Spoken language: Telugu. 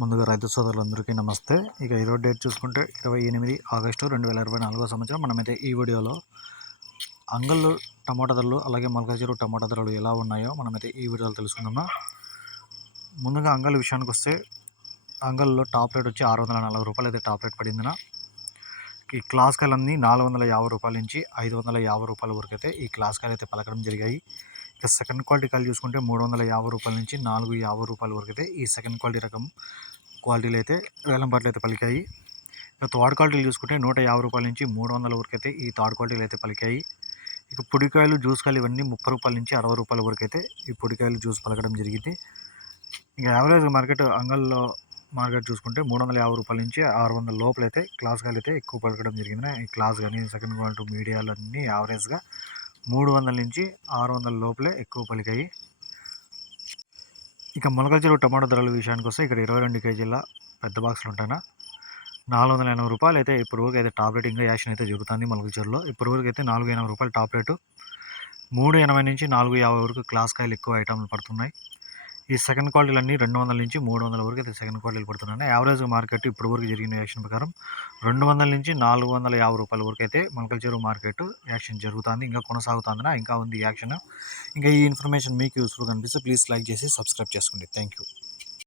ముందుగా రైతు సోదరులందరికీ నమస్తే. ఇక ఈరోజు డేట్ చూసుకుంటే ఇరవై ఎనిమిది ఆగస్టు రెండు వేల ఇరవై నాలుగో సంవత్సరం. మనమైతే ఈ వీడియోలో అంగళ్ళు టమాటా ధరలు అలాగే మొలకచీరు టమాటా ధరలు ఎలా ఉన్నాయో మనమైతే ఈ వీడియోలో తెలుసుకుందామా. ముందుగా అంగళ్ళ విషయానికి వస్తే అంగల్లో టాప్ రేట్ వచ్చి ఆరు వందల నలభై రూపాయలు అయితే టాప్ రేట్ పడిందిన. ఈ క్లాస్ కాయలన్నీ నాలుగు వందల యాభై రూపాయల నుంచి ఐదు వందల యాభై రూపాయల వరకు అయితే ఈ క్లాస్ కాయలు అయితే పలకడం జరిగాయి. ఇక సెకండ్ క్వాలిటీ కాయలు చూసుకుంటే మూడు వందల యాభై రూపాయల నుంచి నాలుగు యాభై రూపాయల వరకు అయితే ఈ సెకండ్ క్వాలిటీ రకం క్వాలిటీలు అయితే వేలం పాటలు అయితే పలికాయి. ఇక థర్డ్ క్వాలిటీలు చూసుకుంటే నూట యాభై రూపాయల నుంచి మూడు వందల వరకు అయితే ఈ థర్డ్ క్వాలిటీలు అయితే పలికాయి. ఇక పొడికాయలు జ్యూస్ కాయలు ఇవన్నీ ముప్పై రూపాయల నుంచి అరవై రూపాయల వరకు అయితే ఈ పొడికాయలు జ్యూస్ పలకడం జరిగింది. ఇంకా యావరేజ్ మార్కెట్ అంగల్లో మార్కెట్ చూసుకుంటే మూడు వందల యాభై రూపాయల నుంచి ఆరు వందల లోపల అయితే క్లాస్ కాయలు అయితే ఎక్కువ పలకడం జరిగింది. ఈ క్లాస్ కానీ సెకండ్ క్వాలిటీ మీడియాలన్నీ యావరేజ్గా మూడు వందల నుంచి ఆరు వందల లోపలే ఎక్కువ పలికాయి. ఇక మొలకల చెరువు టమాటో ధరల విషయానికి వస్తే ఇక్కడ ఇరవై రెండు కేజీల పెద్ద బాక్సులు ఉంటాయినా నాలుగు వందల ఎనభై రూపాయలు అయితే ఇప్పటివరకు వరకు అయితే టాప్ రేట్ ఇంకా యాక్షన్ అయితే జరుగుతుంది మొలకల చెరువులో. ఇప్పటివరకు వరకు అయితే నాలుగు ఎనభై రూపాయలు టాప్ రేటు. మూడు ఎనభై నుంచి నాలుగు యాభై వరకు క్లాస్ కాయలు ఎక్కువ ఐటమ్లు పడుతున్నాయి. ఈ సెకండ్ క్వాలిటీలు అన్నీ రెండు వందల నుంచి మూడు వందల వరకు అయితే సెకండ్ క్వాలిటీలు పడుతున్నాయి యావరేజ్ మార్కెట్ ఇప్పుడు వరకు జరిగిన యాక్షన్ ప్రకారం రెండు వందల నుంచి నాలుగు వందల యాభై రూపాయల వరకు అయితే మొలకల చెరువు మార్కెట్ యాక్షన్ జరుగుతుంది. ఇంకా కొనసాగుతుందినా ఇంకా ఉంది ఈ యాక్షన్ ఇంకా ఈ ఇన్ఫర్మేషన్ మీకు యూస్ఫుల్ కనిపిస్తే ప్లీజ్ లైక్ చేసి సబ్స్క్రైబ్ చేసుకోండి. Thank you